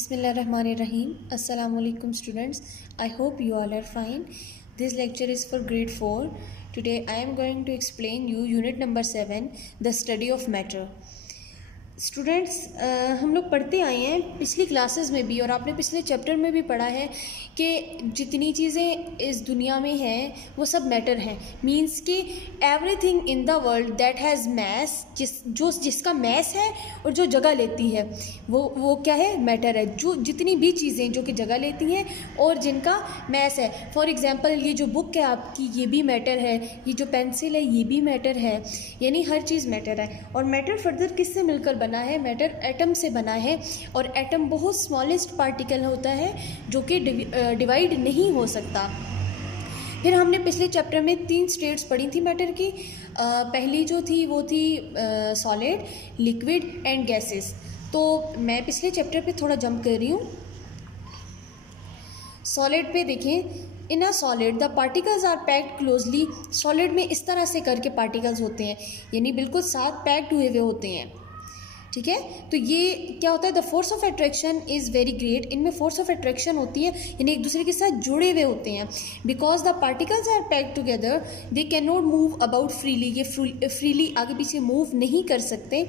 Bismillahirrahmanirrahim. Assalamu alaikum students. I hope you all are fine. This lecture is for grade 4. Today I am going to explain you unit number 7, the study of matter. Students हम लोग पढ़ते आए हैं पिछली classes में भी और आपने पिछले चैप्टर में भी पढ़ा है कि जितनी चीज़ें इस दुनिया में हैं वो सब मैटर हैं. मींस कि everything in the world that has mass, जिसका मैस है और जो जगह लेती है वो क्या है, मैटर है. जो जितनी भी चीज़ें जो कि जगह लेती हैं और जिनका मैस है. फॉर एग्जांपल ये जो बुक है आपकी, ये भी मैटर है. ये जो पेंसिल है ये भी मैटर है. यानी हर चीज़ मैटर है. और मैटर फर्दर किससे मिलकर बना है? मैटर एटम से बना है. और एटम बहुत स्मॉलेस्ट पार्टिकल होता है जो कि डिवाइड नहीं हो सकता. फिर हमने पिछले चैप्टर में 3 स्टेट्स पढ़ी थी मैटर की. पहली जो थी वो थी सॉलिड, लिक्विड एंड गैसेस. तो मैं पिछले चैप्टर पे थोड़ा जंप कर रही हूँ. सॉलिड पे देखें, in a solid the particles are packed closely. Solid में इस तरह से करके पार्टिकल्स होते हैं, यानी बिल्कुल साथ पैक्ड हुए हुए होते हैं. ठीक है, तो ये क्या होता है, the force of attraction is very great. इनमें फोर्स ऑफ अट्रैक्शन होती है, यानी एक दूसरे के साथ जुड़े हुए होते हैं. Because the particles are packed together they can not move about freely. ये फ्रीली आगे पीछे मूव नहीं कर सकते.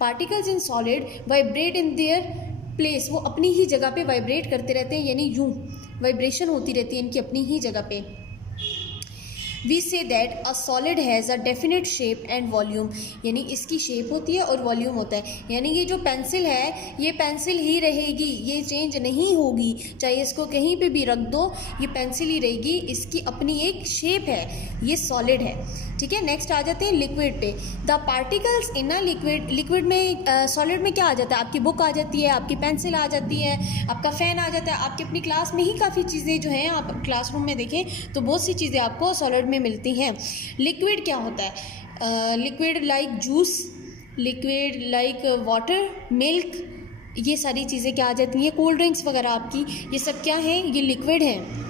Particles in solid vibrate in their place. वो अपनी ही जगह पे वाइब्रेट करते रहते हैं, यानी यूँ वाइब्रेशन होती रहती है इनकी अपनी ही जगह पे. We say that a solid has a definite shape and volume. यानी इसकी शेप होती है और वॉल्यूम होता है. यानी ये जो पेंसिल है ये पेंसिल ही रहेगी, ये चेंज नहीं होगी. चाहे इसको कहीं पे भी रख दो ये पेंसिल ही रहेगी. इसकी अपनी एक शेप है, ये सॉलिड है. ठीक है, नेक्स्ट आ जाते हैं लिक्विड पे. The particles in a liquid. Liquid में सॉलिड में क्या आ जाता है? आपकी बुक आ जाती है, आपकी पेंसिल आ जाती है, आपका फ़ैन आ जाता है. आपकी अपनी क्लास में ही काफ़ी चीज़ें जो हैं, आप क्लासरूम में देखें तो बहुत सी चीज़ें आपको सॉलिड में मिलती हैं. लिक्विड क्या होता है? Liquid like juice, liquid like water, milk, ये सारी चीज़ें क्या आ जाती हैं? कोल्ड ड्रिंक्स वगैरह आपकी, ये सब क्या हैं? ये लिक्विड हैं.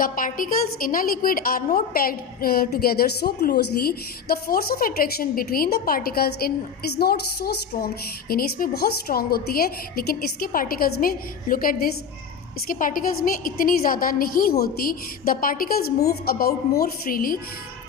The particles in a liquid are not packed together so closely. The force of attraction between the particles is not so strong. यानी इसमें बहुत strong होती है, लेकिन इसके particles में look at this, इसके particles में इतनी ज़्यादा नहीं होती. The particles move about more freely.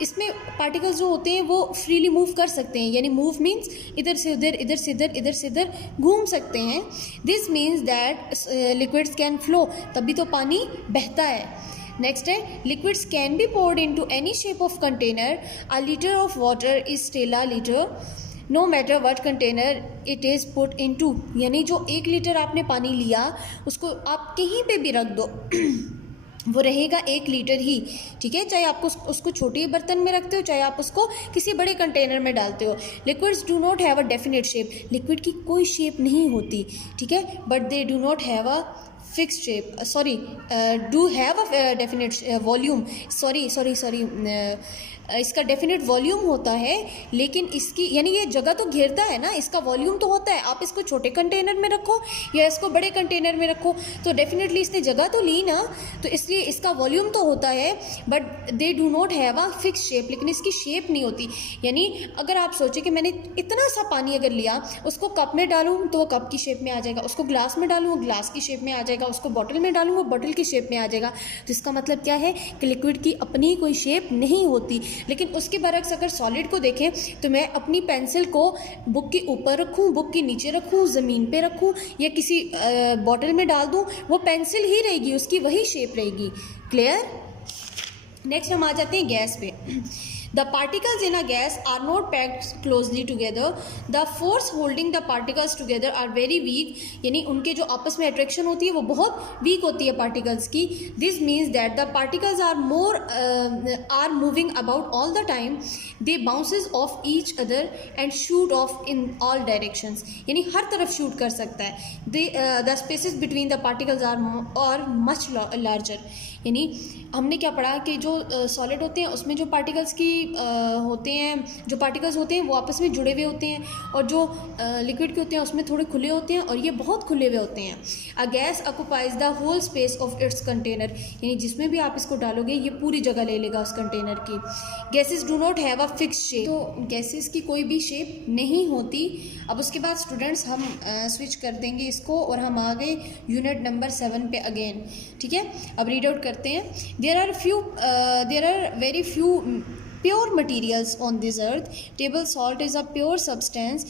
इसमें पार्टिकल्स जो होते हैं वो फ्रीली मूव कर सकते हैं, यानी मूव मीन्स इधर से उधर, इधर से इधर, इधर से इधर घूम सकते हैं. This means that liquids can flow. तभी तो पानी बहता है. नेक्स्ट है, liquids can be poured into any shape of container. A litre of water is still a litre no matter what container it is put into. यानी जो 1 litre आपने पानी लिया उसको आप कहीं पे भी रख दो वो रहेगा 1 लीटर ही. ठीक है, चाहे आपको उसको छोटे बर्तन में रखते हो, चाहे आप उसको किसी बड़े कंटेनर में डालते हो. Liquids do not have a definite shape. Liquid की कोई शेप नहीं होती. ठीक है, but they do not have a fix shape. Sorry, do have a definite volume. Sorry इसका डेफिनेट वॉल्यूम होता है, लेकिन इसकी यानी ये जगह तो घेरता है ना, इसका वॉल्यूम तो होता है. आप इसको छोटे कंटेनर में रखो या इसको बड़े कंटेनर में रखो तो डेफिनेटली इसने जगह तो ली ना, तो इसलिए इसका वॉल्यूम तो होता है. But they do not have a fix shape. लेकिन इसकी शेप नहीं होती. यानी अगर आप सोचें कि मैंने इतना सा पानी अगर लिया, उसको कप में डालूँ तो वो कप की शेप में आ जाएगा, उसको ग्लास में डालूँ वो ग्लास की शेप में आ जाएगा, उसको बॉटल में डालूँ वो बॉटल की शेप में आ जाएगा. तो इसका मतलब क्या है कि लिक्विड की अपनी कोई शेप नहीं होती. लेकिन उसके बरक्स अगर सॉलिड को देखें तो मैं अपनी पेंसिल को बुक के ऊपर रखूं, बुक के नीचे रखूं, ज़मीन पे रखूं या किसी बॉटल में डाल दूं, वो पेंसिल ही रहेगी, उसकी वही शेप रहेगी. क्लियर? नेक्स्ट हम आ जाते हैं गैस पे. The particles in a gas are not packed closely together. The force holding the particles together are very weak. यानी उनके जो आपस में attraction होती है वो बहुत weak होती है particles की. This means that the particles are moving about all the time. They bounces off each other and shoot off in all directions. यानी हर तरफ shoot कर सकता है. The spaces between the particles are much larger. यानी हमने क्या पढ़ा कि जो सॉलिड होते हैं उसमें जो पार्टिकल्स की होते हैं, जो पार्टिकल्स होते हैं वो आपस में जुड़े हुए होते हैं, और जो लिक्विड के होते हैं उसमें थोड़े खुले होते हैं, और ये बहुत खुले हुए होते हैं। A gas occupies the whole space of its container, यानी जिसमें भी आप इसको डालोगे ये पूरी जगह ले लेगा उस कंटेनर की। Gases do not have a fix shape, तो गैसेस की कोई भी शेप नहीं होती। अब उसके बाद स्टूडेंट्स हम स्विच कर देंगे इसको, और हम आ गए यूनिट नंबर 7 पे अगेन। ठीक है, अब रीड आउट करते हैं। There are very few pure materials on this earth. Table salt is a pure substance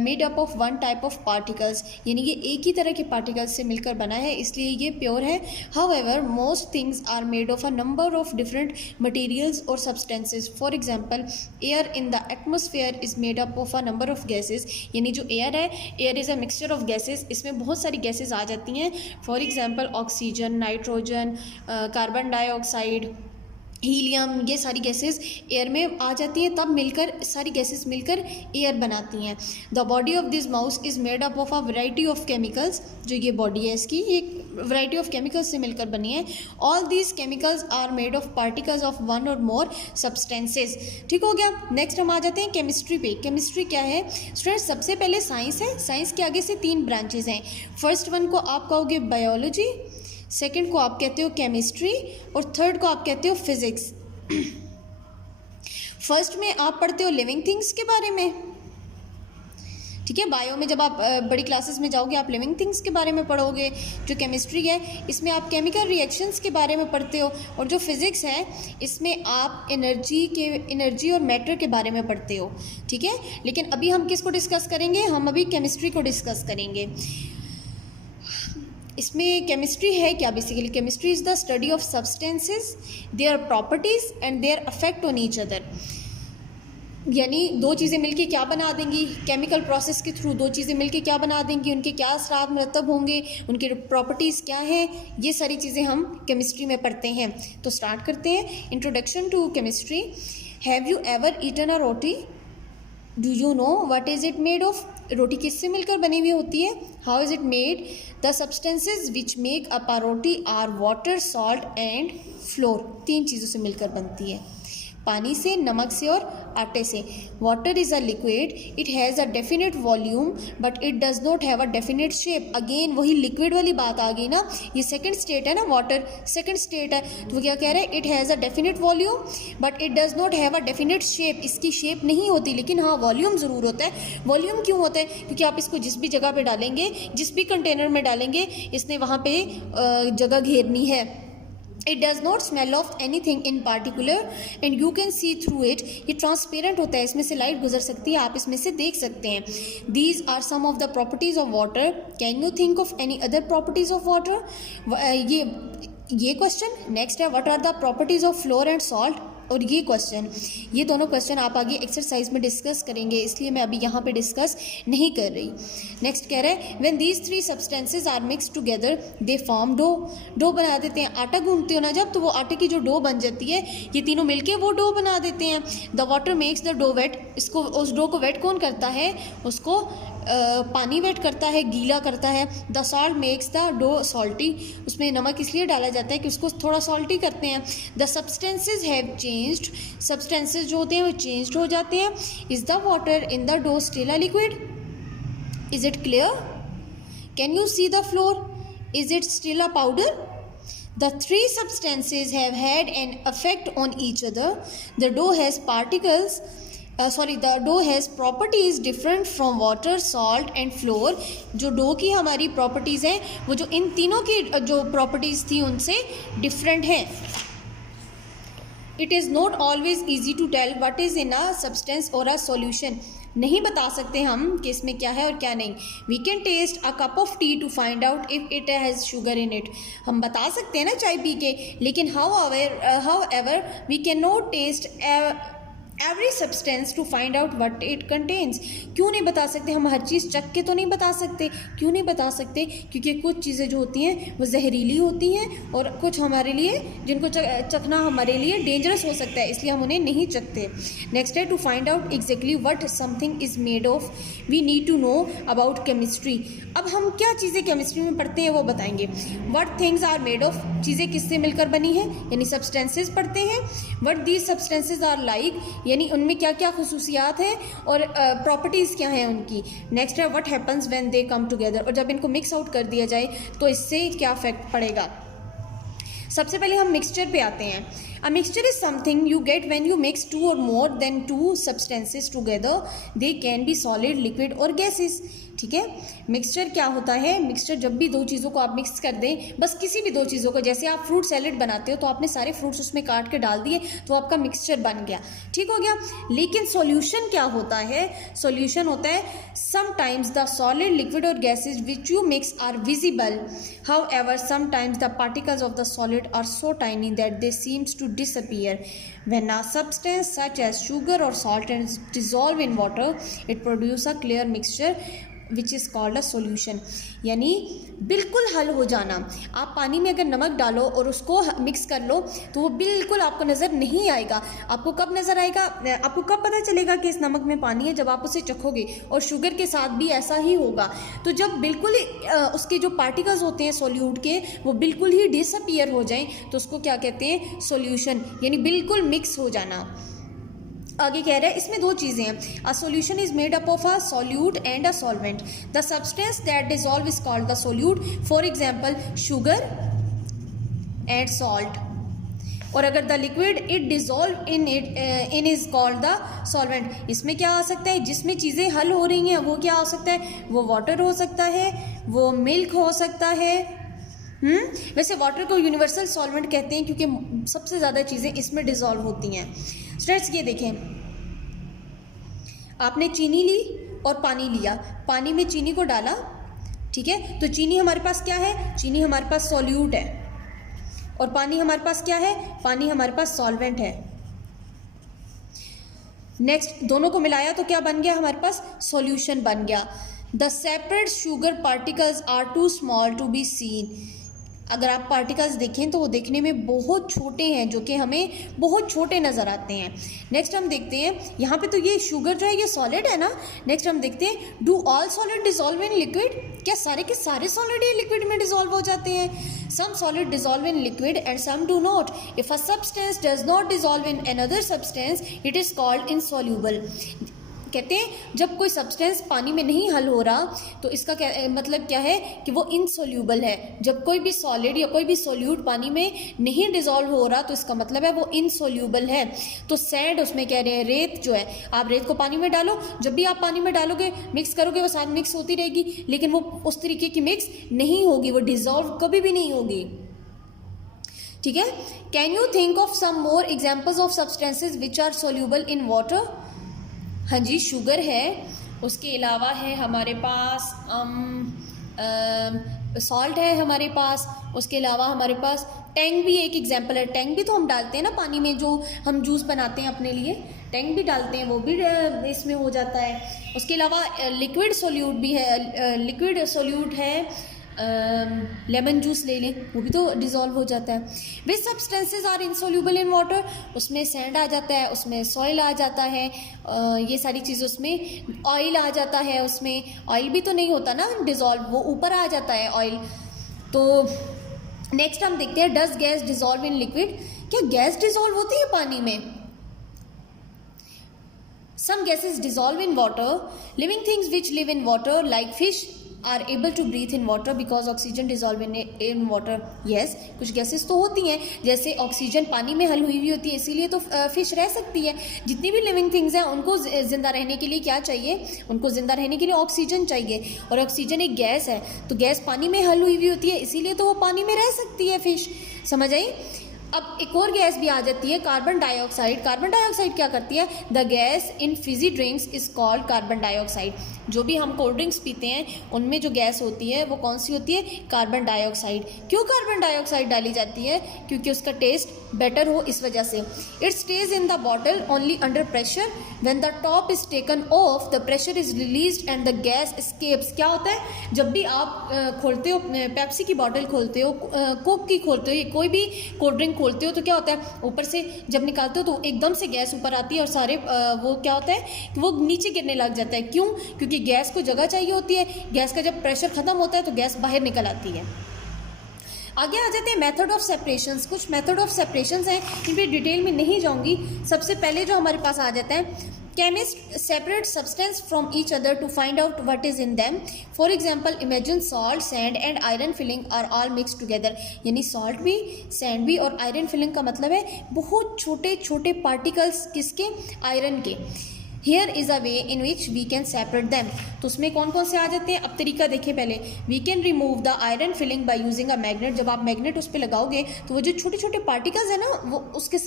made up of one type of particles, यानी ये एक ही तरह के पार्टिकल्स से मिलकर बना है, इसलिए ये प्योर है। However most things are made of a number of different materials और substances. For example air in the atmosphere is made up of a number of gases, यानी जो एयर है, air is a mixture of gases, इसमें बहुत सारी gases आ जाती हैं। For example oxygen, nitrogen, carbon dioxide, helium, ये सारी गैसेस एयर में आ जाती हैं, तब मिलकर सारी गैसेस मिलकर एयर बनाती हैं। The body of this mouse is made up of a variety of chemicals, जो ये बॉडी है इसकी एक वैरायटी ऑफ केमिकल्स से मिलकर बनी है। All these chemicals are made of particles of one or more substances. ठीक हो गया। नेक्स्ट हम आ जाते हैं केमिस्ट्री पे। केमिस्ट्री क्या है स्टूडेंट्स? सबसे पहले साइंस है। साइंस के आगे से 3 ब्रांचेज हैं। फर्स्ट वन को आप कहोगे बायोलॉजी, सेकंड को आप कहते हो केमिस्ट्री, और थर्ड को आप कहते हो फिजिक्स। फर्स्ट में आप पढ़ते हो लिविंग थिंग्स के बारे में, ठीक है। बायो में जब आप बड़ी क्लासेस में जाओगे आप लिविंग थिंग्स के बारे में पढ़ोगे। जो केमिस्ट्री है इसमें आप केमिकल रिएक्शंस के बारे में पढ़ते हो, और जो फिज़िक्स है इसमें आप एनर्जी और मैटर के बारे में पढ़ते हो, ठीक है। लेकिन अभी हम किसको डिस्कस करेंगे? हम अभी केमिस्ट्री को डिस्कस करेंगे। इसमें केमिस्ट्री है क्या? Basically chemistry is the study of substances, their properties and their effect on each other, यानी 2 चीज़ें मिलके क्या बना देंगी, केमिकल प्रोसेस के थ्रू 2 चीज़ें मिलके क्या बना देंगी, उनके क्या असरात मरतब होंगे, उनके प्रॉपर्टीज़ क्या हैं, ये सारी चीज़ें हम केमिस्ट्री में पढ़ते हैं। तो स्टार्ट करते हैं। Introduction to chemistry. Have you ever eaten a roti? Do you know what is it made of? रोटी किससे मिलकर बनी हुई होती है? How is it made? The substances which make up a roti are water, salt and flour. 3 चीज़ों से मिलकर बनती है, पानी से, नमक से और आटे से। Water is a liquid, it has a definite volume but it does not have a definite shape. Again वही लिक्विड वाली बात आ गई ना, ये सेकंड स्टेट है ना, वाटर सेकंड स्टेट है, तो वो क्या कह रहा है? It has a definite volume but it does not have a definite shape. इसकी शेप नहीं होती, लेकिन हाँ वॉल्यूम ज़रूर होता है। वॉल्यूम क्यों होता है? क्योंकि आप इसको जिस भी जगह पे डालेंगे, जिस भी कंटेनर में डालेंगे, इसने वहाँ पे जगह घेरनी है। It does not smell of anything in particular and you can see through it. ये ट्रांसपेरेंट होता है, इसमें से लाइट गुजर सकती है, आप इसमें से देख सकते हैं। These are some of the properties of water. Can you think of any other properties of water? ये क्वेश्चन। नेक्स्ट है what are the properties of flour and salt, और ये क्वेश्चन, ये दोनों क्वेश्चन आप आगे एक्सरसाइज में डिस्कस करेंगे, इसलिए मैं अभी यहाँ पे डिस्कस नहीं कर रही। नेक्स्ट कह रहा है when these 3 substances are mix together they form dough. Dough बना देते हैं। आटा गूंथते हो ना जब, तो वो आटे की जो डो बन जाती है, ये तीनों मिलके वो डो बना देते हैं। The water makes the dough wet. इसको, उस डो को वेट कौन करता है? उसको पानी वेट करता है, गीला करता है। The salt makes the dough salty. उसमें नमक इसलिए डाला जाता है कि उसको थोड़ा सॉल्टी करते हैं। The substances have changed. Substances जो होते हैं वो चेंज्ड हो जाते हैं। Is the water in the dough still a liquid? Is it clear? Can you see the flour? Is it still a powder? The 3 substances have had an effect on each other. The dough has particles. The dough has properties different from water, salt and flour. जो dough की हमारी properties हैं वो जो इन तीनों की जो properties थी उनसे डिफरेंट है। It is not always easy to tell what is in a substance or a solution. नहीं बता सकते हम कि इसमें क्या है और क्या नहीं। We can taste a cup of tea to find out if it has sugar in it. हम बता सकते हैं ना चाय पी के, लेकिन however we cannot taste every substance to find out what it contains. क्यों नहीं बता सकते हम? हर चीज़ चख के तो नहीं बता सकते। क्यों नहीं बता सकते? क्योंकि कुछ चीज़ें जो होती हैं वो जहरीली होती हैं और कुछ हमारे लिए जिनको चखना हमारे लिए डेंजरस हो सकता है, इसलिए हम उन्हें नहीं चखते। नेक्स्ट है to find out exactly what something is made of we need to know about chemistry. अब हम क्या चीज़ें केमिस्ट्री में पढ़ते हैं वो बताएंगे। What things are made of, चीज़ें किससे मिलकर बनी हैं, यानी सब्सटेंसेस पढ़ते हैं। What these substances are like, यानी उनमें क्या क्या खुसूसियात हैं और प्रॉपर्टीज़ क्या हैं उनकी। नेक्स्ट है what happens when they come together, और जब इनको मिक्स आउट कर दिया जाए तो इससे क्या इफेक्ट पड़ेगा। सबसे पहले हम मिक्सचर पे आते हैं। A mixture is something you get when you mix two और more than two substances together, they can be solid, liquid और गैसेस। ठीक है, मिक्सचर क्या होता है? मिक्सचर जब भी दो चीज़ों को आप मिक्स कर दें, बस किसी भी दो चीज़ों को, जैसे आप फ्रूट सैलेड बनाते हो तो आपने सारे फ्रूट्स उसमें काट के डाल दिए तो आपका मिक्सचर बन गया, ठीक हो गया। लेकिन सॉल्यूशन क्या होता है? सॉल्यूशन होता है sometimes the solid, liquid or gases which you mix are visible, however sometimes the particles of the solid are so tiny that they seems to disappear. When a substance such as sugar or salt is dissolved in water, it produces a clear mixture which is called a solution, यानी बिल्कुल हल हो जाना। आप पानी में अगर नमक डालो और उसको मिक्स कर लो तो वो बिल्कुल आपको नज़र नहीं आएगा। आपको कब नज़र आएगा? आपको कब पता चलेगा कि इस नमक में पानी है? जब आप उसे चखोगे। और शुगर के साथ भी ऐसा ही होगा। तो जब बिल्कुल उसके जो पार्टिकल्स होते हैं सॉल्यूट के वो बिल्कुल ही डिसअपीयर हो जाएं तो उसको क्या कहते हैं? सॉल्यूशन, यानी बिल्कुल मिक्स हो जाना। आगे कह रहा है इसमें दो चीज़ें हैं। A solution is made up of a solute and a solvent. The substance that dissolve is called the solute, for example sugar and salt. और अगर the liquid it dissolve in is called the solvent. इसमें क्या आ सकता है? जिसमें चीज़ें हल हो रही हैं वो क्या हो सकता है? वो वाटर हो सकता है, वो मिल्क हो सकता है। वैसे वाटर को यूनिवर्सल सॉल्वेंट कहते हैं क्योंकि सबसे ज़्यादा चीज़ें इसमें डिजॉल्व होती हैं। स्टूडेंट्स ये देखें, आपने चीनी ली और पानी लिया, पानी में चीनी को डाला, ठीक है, तो चीनी हमारे पास क्या है? चीनी हमारे पास सॉल्यूट है और पानी हमारे पास क्या है? पानी हमारे पास सॉल्वेंट है। नेक्स्ट, दोनों को मिलाया तो क्या बन गया? हमारे पास सॉल्यूशन बन गया। The separate sugar particles are too small to be seen. अगर आप पार्टिकल्स देखें तो वो देखने में बहुत छोटे हैं, जो कि हमें बहुत छोटे नज़र आते हैं। नेक्स्ट हम देखते हैं, यहाँ पे तो ये शुगर जो है ये सॉलिड है ना। नेक्स्ट हम देखते हैं, do all solid dissolve in liquid? क्या सारे के सारे सॉलिड ये लिक्विड में डिजॉल्व हो जाते हैं? Some solid dissolve in liquid and some do not. If a substance does not dissolve in another substance it is called insoluble. कहते हैं जब कोई सब्सटेंस पानी में नहीं हल हो रहा तो इसका क्या मतलब क्या है? कि वो इनसोल्यूबल है। जब कोई भी सॉलिड या कोई भी सोल्यूट पानी में नहीं डिजॉल्व हो रहा तो इसका मतलब है वो इनसोल्यूबल है। तो सैंड उसमें कह रहे हैं, रेत जो है, आप रेत को पानी में डालो, जब भी आप पानी में डालोगे मिक्स करोगे वो साथ मिक्स होती रहेगी, लेकिन वो उस तरीके की मिक्स नहीं होगी, वो डिजॉल्व कभी भी नहीं होगी, ठीक है। Can you think of some more examples of substances which are soluble in water? हाँ जी, शुगर है, उसके अलावा है हमारे पास सॉल्ट है हमारे पास, उसके अलावा हमारे पास टैंग भी एक एग्जांपल है। टैंग भी तो हम डालते हैं ना पानी में, जो हम जूस बनाते हैं अपने लिए, टैंग भी डालते हैं, वो भी इसमें हो जाता है। उसके अलावा लिक्विड सोल्यूट भी है, लिक्विड सोल्यूट है, लेमन जूस ले लें, वो भी तो डिज़ोल्व हो जाता है। Which substances are insoluble in water? उसमें सैंड आ जाता है, उसमें सॉइल आ जाता है, ये सारी चीज़, उसमें ऑयल आ जाता है, उसमें ऑयल भी तो नहीं होता ना डिज़ोल्व, वो ऊपर आ जाता है ऑयल। तो नेक्स्ट हम देखते हैं, does gas dissolve in liquid? क्या गैस डिज़ोल्व होती है पानी में? Some gases dissolve in water. Living things which live in water like fish are able to breathe in water because oxygen dissolve in water. Yes, कुछ गैसेस तो होती हैं, जैसे ऑक्सीजन पानी में हल हुई हुई होती है, इसीलिए तो फिश रह सकती है। जितनी भी लिविंग थिंग्स हैं उनको ज़िंदा रहने के लिए क्या चाहिए? उनको ज़िंदा रहने के लिए ऑक्सीजन चाहिए, और ऑक्सीजन एक गैस है, तो गैस पानी में हल हुई हुई होती है, इसीलिए तो वो पानी में रह सकती है फिश। समझ आई? अब एक और गैस भी आ जाती है, कार्बन डाइऑक्साइड। कार्बन डाइऑक्साइड क्या करती है? The gas in Fiji drinks is called carbon dioxide. जो भी हम कोल्ड ड्रिंक्स पीते हैं उनमें जो गैस होती है वो कौन सी होती है? Carbon dioxide. क्यों कार्बन डाइऑक्साइड डाली जाती है? क्योंकि उसका टेस्ट बेटर हो, इस वजह से। It stage in the bottle only under pressure, when the top is taken of the pressure is released and the gas escapes. क्या होता है? जब भी आप खोलते हो, पेप्सी की बॉटल खोलते हो, कोक की खोलते हो, कोई भी कोल्ड ड्रिंक खोलते हो, तो क्या होता है? ऊपर से जब निकालते हो तो एकदम से गैस ऊपर आती है और सारे वो क्या होता है कि वो नीचे गिरने लग जाता है। क्यों? क्योंकि गैस को जगह चाहिए होती है। गैस का जब प्रेशर ख़त्म होता है तो गैस बाहर निकल आती है। आगे आ जाते हैं मेथड ऑफ सेपरेशंस। कुछ मेथड ऑफ सेपरेशंस हैं, इन पर डिटेल में नहीं जाऊंगी। सबसे पहले जो हमारे पास आ जाता है, chemists separate substance from each other to find out what is in them. For example, imagine salt, sand and iron filling are all mixed together. यानी salt भी, sand भी और iron filling का मतलब है बहुत छोटे छोटे पार्टिकल्स किसके? आयरन के। Here is a way in which we can separate them. तो उसमें कौन कौन से आ जाते हैं? अब तरीका देखिए पहले। We can remove the iron filling by using a magnet. जब आप मैग्नेट उस पर लगाओगे तो वो जो छोटे छोटे पार्टिकल्स हैं ना, वो उसके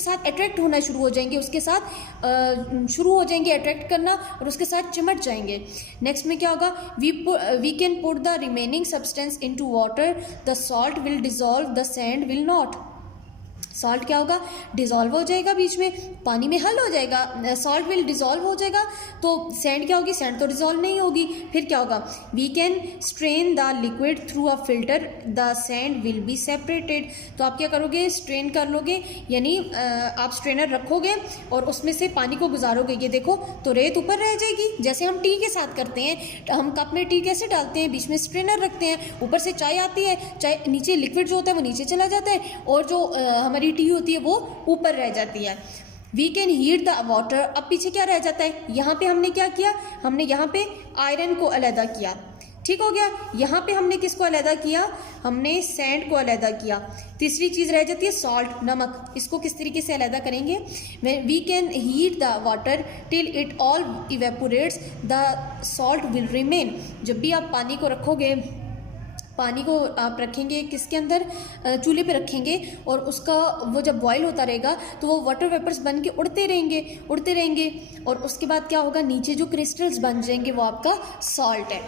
साथ अट्रैक्ट होना शुरू हो जाएंगे, उसके साथ शुरू हो जाएंगे अट्रैक्ट करना और उसके साथ चिमट जाएंगे। नेक्स्ट में क्या होगा? We can put the remaining substance into water. The salt will dissolve, the sand will not. Salt क्या होगा? डिज़ोल्व हो जाएगा, बीच में पानी में हल हो जाएगा। सॉल्ट विल डिज़ोल्व हो जाएगा, तो सैंड क्या होगी? सैंड तो डिज़ोल्व नहीं होगी। फिर क्या होगा? We can strain the liquid through a filter, the sand will be separated. तो आप क्या करोगे? स्ट्रेन कर लोगे, यानी आप स्ट्रेनर रखोगे और उसमें से पानी को गुजारोगे। ये देखो, तो रेत ऊपर रह जाएगी, जैसे हम टी के साथ करते हैं। हम कप में टी कैसे डालते हैं? बीच में स्ट्रेनर रखते हैं, ऊपर से चाय आती है, चाय नीचे लिक्विड जो होता है वो नीचे चला जाता है और जो हमारी टी होती है वो ऊपर रह जाती है। We can heat the water. अब पीछे क्या रह जाता है? यहाँ पे हमने क्या किया? हमने यहाँ पे आयरन को अलहदा किया, ठीक हो गया। यहाँ पे हमने किसको अलहदा किया? हमने सैंड को अलहदा किया। तीसरी चीज़ रह जाती है सॉल्ट, नमक। इसको किस तरीके से अलहदा करेंगे? We can heat the water till it all evaporates, the salt will remain. जब भी आप पानी को रखोगे, पानी को आप रखेंगे किसके अंदर? चूल्हे पे रखेंगे और उसका वो जब बॉईल होता रहेगा तो वो वाटर वेपर्स बन के उड़ते रहेंगे और उसके बाद क्या होगा? नीचे जो क्रिस्टल्स बन जाएंगे वो आपका सॉल्ट है।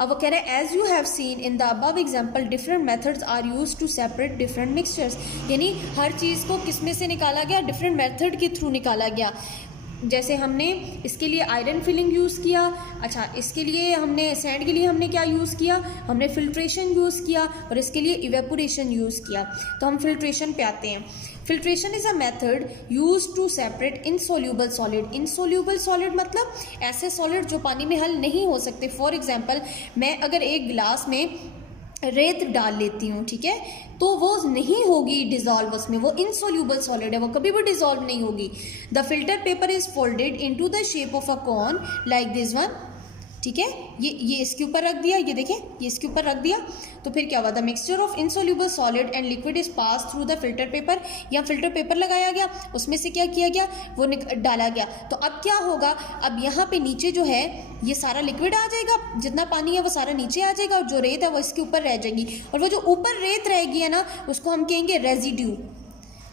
अब वो कह रहे हैं as you have seen in the above example different methods are use to separate different mixtures. यानी हर चीज़ को किस में से निकाला गया? डिफरेंट मेथड के थ्रू निकाला गया। जैसे हमने इसके लिए आयरन फिलिंग यूज़ किया, अच्छा इसके लिए हमने सैंड के लिए हमने क्या यूज़ किया? हमने फिल्ट्रेशन यूज़ किया और इसके लिए इवेपोरेशन यूज़ किया। तो हम फिल्ट्रेशन पे आते हैं। Filtration is a method use to separate insoluble solid. Insoluble solid मतलब ऐसे सॉलिड जो पानी में हल नहीं हो सकते। फॉर एग्जाम्पल, मैं अगर एक गिलास में रेत डाल लेती हूँ, ठीक है, तो वो नहीं होगी डिज़ोल्व उसमें, वो इनसोल्यूबल सॉलिड है, वो कभी भी डिज़ोल्व नहीं होगी। The filter paper is folded into the shape of a corn like this one, ठीक है। ये इसके ऊपर रख दिया, ये देखें, ये इसके ऊपर रख दिया, तो फिर क्या हुआ? The mixture of insoluble solid and liquid is pass through the filter paper. या फिल्टर पेपर लगाया गया, उसमें से क्या किया गया? वो डाला गया। तो अब क्या होगा? अब यहाँ पे नीचे जो है ये सारा लिक्विड आ जाएगा, जितना पानी है वो सारा नीचे आ जाएगा और जो रेत है वो इसके ऊपर रह जाएगी। और वो जो ऊपर रेत रहेगी है ना, उसको हम कहेंगे रेजिड्यू,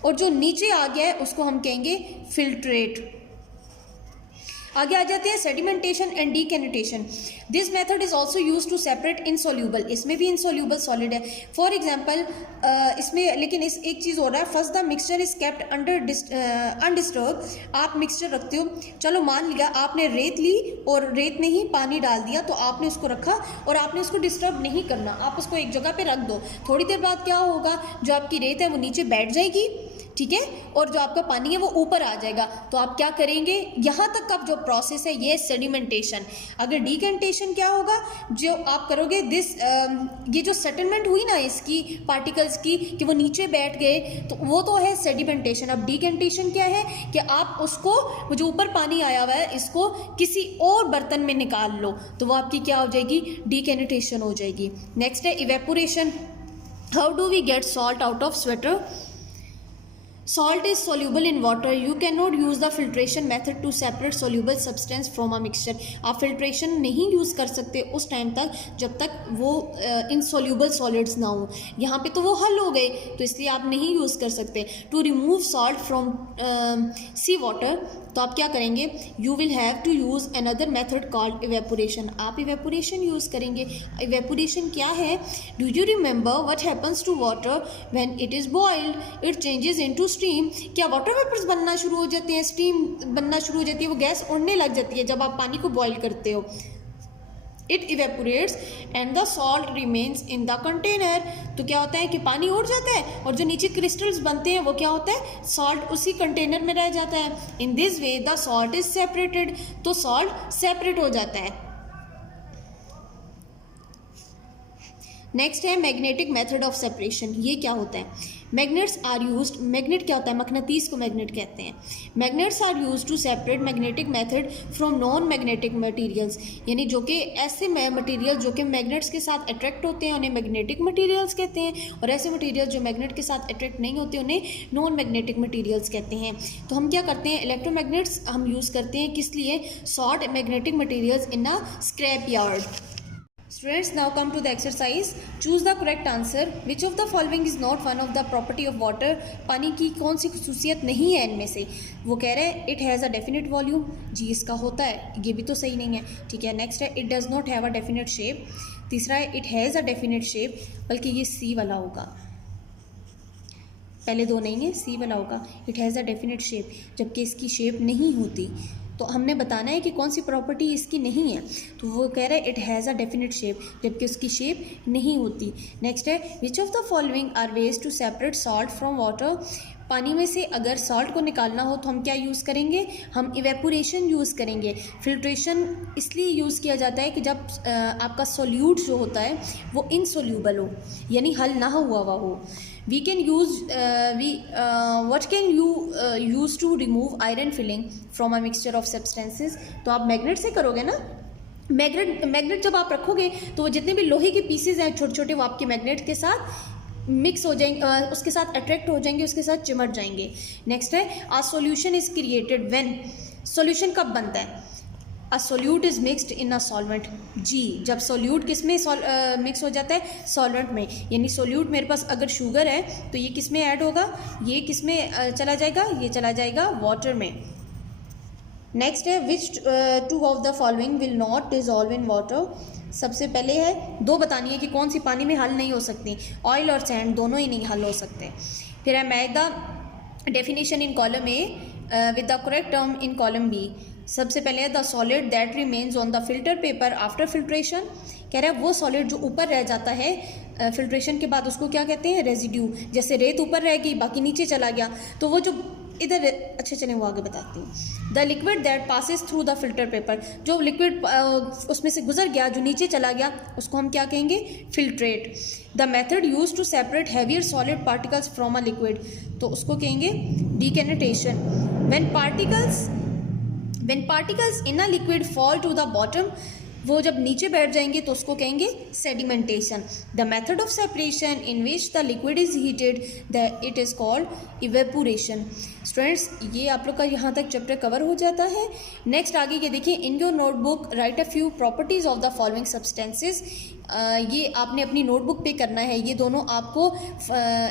और जो नीचे आ गया है उसको हम कहेंगे फिल्ट्रेट। आगे आ जाते हैं sedimentation and decantation. This method is also use to separate insoluble. इसमें भी इनसोल्यूबल सॉलिड है। फॉर एग्जाम्पल, इसमें लेकिन इस एक चीज़ हो रहा है, first the mixture is kept under undisturbed. आप मिक्सचर रखते हो, चलो मान लिया आपने रेत ली और रेत में ही पानी डाल दिया, तो आपने उसको रखा और आपने उसको डिस्टर्ब नहीं करना, आप उसको एक जगह पे रख दो। थोड़ी देर बाद क्या होगा? जो आपकी रेत है वो नीचे बैठ जाएगी, ठीक है, और जो आपका पानी है वो ऊपर आ जाएगा। तो आप क्या करेंगे? यहाँ तक का जो प्रोसेस है ये सेडिमेंटेशन। अगर डीकेंटेशन क्या होगा? जो आप करोगे ये जो सेटलमेंट हुई ना इसकी पार्टिकल्स की कि वो नीचे बैठ गए, तो वो तो है सेडिमेंटेशन। अब डीकेंटेशन क्या है कि आप उसको, वो जो ऊपर पानी आया हुआ है, इसको किसी और बर्तन में निकाल लो, तो वो आपकी क्या हो जाएगी? डीकेनेटेशन हो जाएगी। नेक्स्ट है evaporation. How do we get salt out of water? Salt is soluble in water. You cannot use the filtration method to separate soluble substance from a mixture. आप filtration नहीं use कर सकते उस टाइम तक जब तक वो insoluble solids ना हो. यहाँ पे तो वो हल हो गए, तो इसलिए आप नहीं use कर सकते. To remove salt from sea water, तो आप क्या करेंगे? You will have to use another method called evaporation. आप evaporation use करेंगे. Evaporation क्या है? Do you remember what happens to water when it is boiled? It changes into steam. क्या water vapours बनना शुरू हो जाते हैं, स्टीम बनना शुरू हो जाती है, वो गैस उड़ने लग जाती है जब आप पानी को बॉईल करते हो. It evaporates and the salt remains in the container. तो क्या होता है कि पानी उड़ जाता है और जो नीचे क्रिस्टल्स बनते हैं वो क्या होता है? सॉल्ट उसी कंटेनर में रह जाता है. In this way the salt is separated. तो सॉल्ट सेपरेट हो जाता है. नेक्स्ट है मैग्नेटिक मेथड ऑफ सेपरेशन. ये क्या होता है? Magnets are used. मैग्नेट क्या होता है? मकनातीस को मैग्नेट कहते हैं. Magnets are used to separate magnetic method from non magnetic materials. यानी जो कि ऐसे मटेरियल जो कि मैग्नेट्स के साथ अट्रैक्ट होते हैं उन्हें मैग्नेटिक मटेरियल्स कहते हैं, और ऐसे मटेरियल जो मैग्नेट के साथ अट्रैक्ट नहीं होते उन्हें नॉन मैग्नेटिक मटेरियल्स कहते हैं. तो हम क्या करते हैं? इलेक्ट्रोमैग्नेट्स हम यूज़ करते हैं. किस लिए? Sort magnetic materials in a scrap yard. Students, now come to the exercise. Choose the correct answer. Which of the following is not one of the property of water? पानी की कौन सी खसूसियत नहीं है इनमें से? वो कह रहे हैं it has a definite volume. जी इसका होता है, ये भी तो सही नहीं है. ठीक है. नेक्स्ट है it does not have a definite shape. तीसरा है it has a definite shape. बल्कि ये सी वाला होगा, पहले दो नहीं है, सी वाला होगा. It has a definite shape, जबकि इसकी शेप नहीं होती. तो हमने बताना है कि कौन सी प्रॉपर्टी इसकी नहीं है. तो वो कह रहे हैं it has a definite shape, जबकि उसकी शेप नहीं होती. नेक्स्ट है which of the following are ways to separate salt from water. पानी में से अगर सॉल्ट को निकालना हो तो हम क्या यूज़ करेंगे? हम इवेपोरेशन यूज़ करेंगे. फिल्ट्रेशन इसलिए यूज़ किया जाता है कि जब आपका सोल्यूट जो होता है वो इनसोल्यूबल हो, यानी हल ना हुआ हो. We can use what can you use to remove iron filling from a mixture of substances. तो आप मैग्नेट से करोगे ना. मैग्नेट जब आप रखोगे तो वो जितने भी लोहे के पीसेज हैं छोटे छोटे वो आपके मैग्नेट के साथ मिक्स हो जाएंगे, उसके साथ अट्रैक्ट हो जाएंगे, उसके साथ चिमट जाएंगे. नेक्स्ट है a solution is created when. Solution कब बनता है? A solute is mixed in a solvent. जी जब सोल्यूट किस में मिक्स हो जाता है? सॉल्वेंट में. यानी सोल्यूट मेरे पास अगर शुगर है तो ये किस में ऐड होगा? ये किस में चला जाएगा? ये चला जाएगा वाटर में. नेक्स्ट है which two of the following will not dissolve in water. सबसे पहले है दो बतानी है कि कौन सी पानी में हल नहीं हो सकती. ऑयल और सैंड दोनों ही नहीं हल हो सकते. फिर है match the definition in column A with the correct term in column B. सबसे पहले है the solid that remains on the filter paper after filtration. कह रहा है वो सॉलिड जो ऊपर रह जाता है फिल्ट्रेशन के बाद उसको क्या कहते हैं? रेजिड्यू. जैसे रेत ऊपर रह गई बाकी नीचे चला गया, तो वो जो इधर अच्छा चलें वो आगे बताती हूँ. The liquid that passes through the filter paper. जो लिक्विड उसमें से गुजर गया, जो नीचे चला गया, उसको हम क्या कहेंगे? Filtrate. The method use to separate heavier solid particles from a liquid. तो उसको कहेंगे decantation. When particles in a liquid fall to the bottom, वो जब नीचे बैठ जाएंगे तो उसको कहेंगे sedimentation. The method of separation in which the liquid is heated it is called evaporation. Students ये आप लोग का यहाँ तक चैप्टर कवर हो जाता है. नेक्स्ट आगे ये देखिए in your notebook right a few properties of the following substances. ये आपने अपनी नोटबुक पे करना है. ये दोनों आपको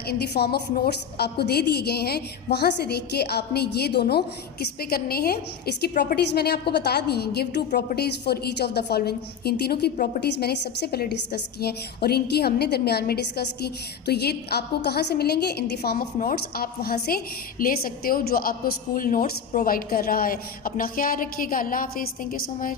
in the form of notes आपको दे दिए गए हैं, वहाँ से देख के आपने ये दोनों किस पे करने हैं. इसकी प्रॉपर्टीज़ मैंने आपको बता दी हैं. Give two properties for each of the following. इन तीनों की प्रॉपर्टीज़ मैंने सबसे पहले डिस्कस की हैं और इनकी हमने दरमियान में डिस्कस की. तो ये आपको कहाँ से मिलेंगे? In the form of notes. आप वहाँ से ले सकते हो जो आपको स्कूल नोट्स प्रोवाइड कर रहा है. अपना ख्याल रखिएगा. अल्लाह हाफिज़. Thank you so much.